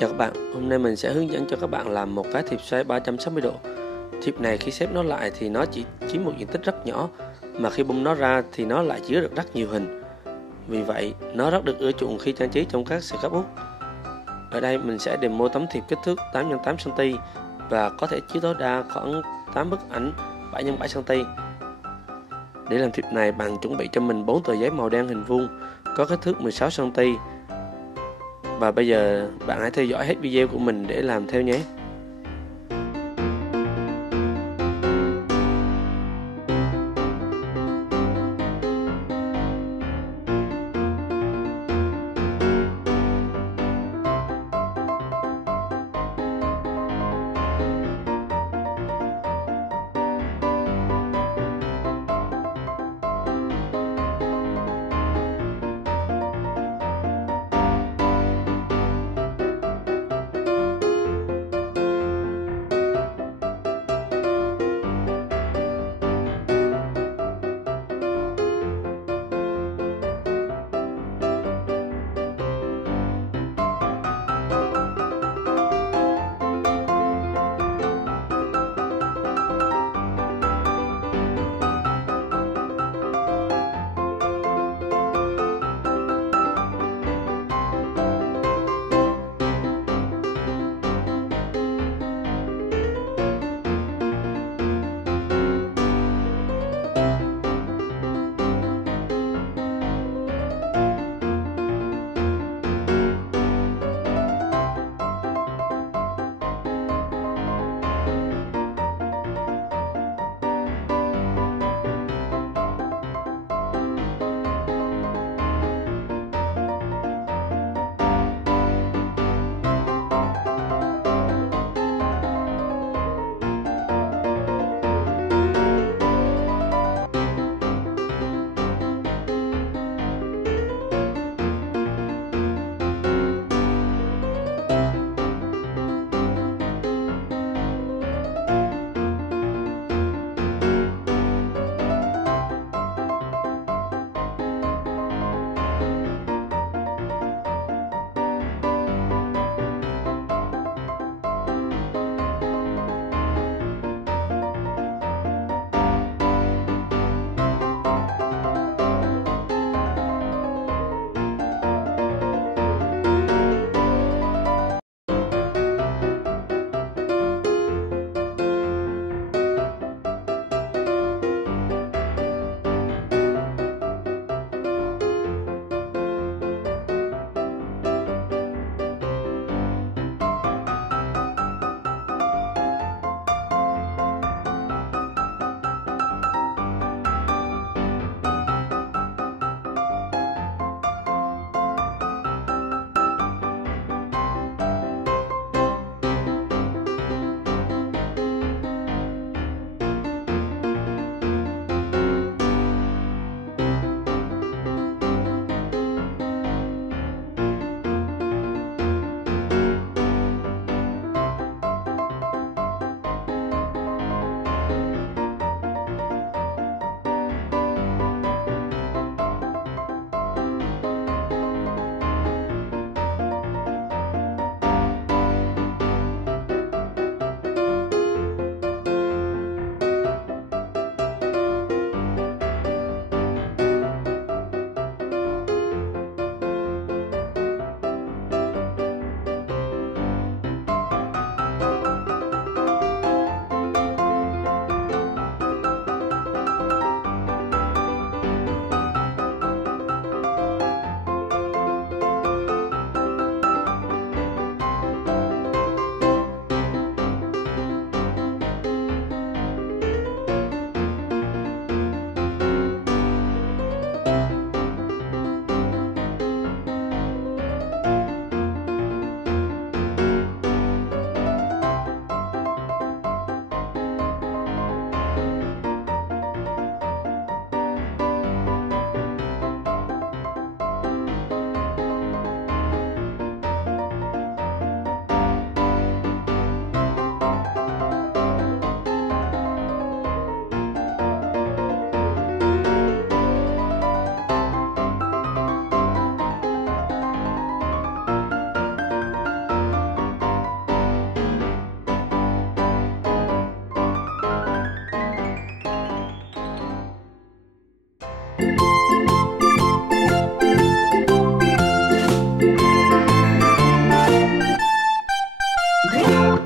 Chào các bạn, hôm nay mình sẽ hướng dẫn cho các bạn làm một cái thiệp xoay 360 độ. Thiệp này khi xếp nó lại thì nó chỉ chiếm một diện tích rất nhỏ, mà khi bung nó ra thì nó lại chứa được rất nhiều hình. Vì vậy, nó rất được ưa chuộng khi trang trí trong các scrapbook. Ở đây mình sẽ demo tấm thiệp kích thước 8x8cm và có thể chứa tối đa khoảng 8 bức ảnh 7x7cm. Để làm thiệp này, bạn chuẩn bị cho mình 4 tờ giấy màu đen hình vuông có kích thước 16cm. Và bây giờ bạn hãy theo dõi hết video của mình để làm theo nhé.